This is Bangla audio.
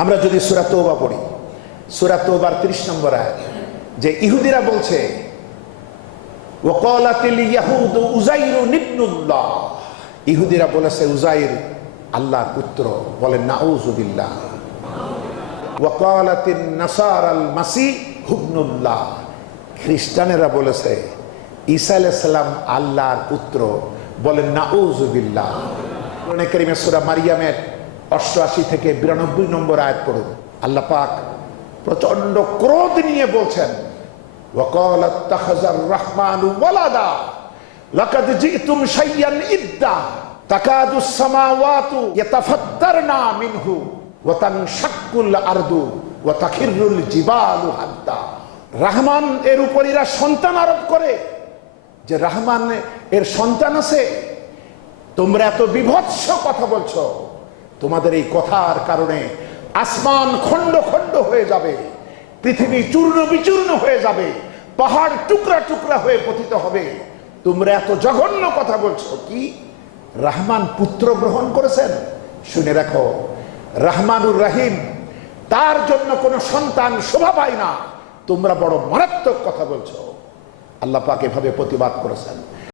আমরা যদি সুরা তৌবা পড়ি, সুরা তৌবার তিরিশ নম্বর আয়াত, যে ইহুদিরা বলছে ইহুদিরা বলেছে উজাইর আল্লাহর পুত্র। বলেন নাউজুবিল্লাহ নাসার আল মাসি হুবনুল্লাহ খ্রিস্টানেরা বলেছে, ঈসা আলাইহিস সালাম আল্লাহর পুত্র। বলেন নাউজুবিল্লাহ কারিমে সূরা মারিয়ামের অষ্টআশি থেকে বিরানব্বই নম্বর আয়াত পড়ুন। আল্লাহ পাক প্রচণ্ড ক্রোধ নিয়ে বলছেন রহমান জিবালু এর উপর এরা সন্তান আরোপ করে। যে রাহমান এর সন্তান আছে, তোমরা এত বিভৎস কথা বলছো। তোমাদের এই কথার কারণে আসমান খণ্ড খণ্ড হয়ে যাবে, পৃথিবী চূর্ণ বিচূর্ণ হয়ে যাবে, পাহাড় টুকরা টুকরা হয়ে পতিত হবে। তোমরা এত জঘন্য কথা বলছো, কি? রাহমান পুত্র গ্রহণ করেছেন? শুনে রাখো, রহমানুর রাহিম, তার জন্য কোনো সন্তান শোভা পায় না। তোমরা বড় মারাত্মক কথা বলছো। আল্লাহ এভাবে প্রতিবাদ করেছেন।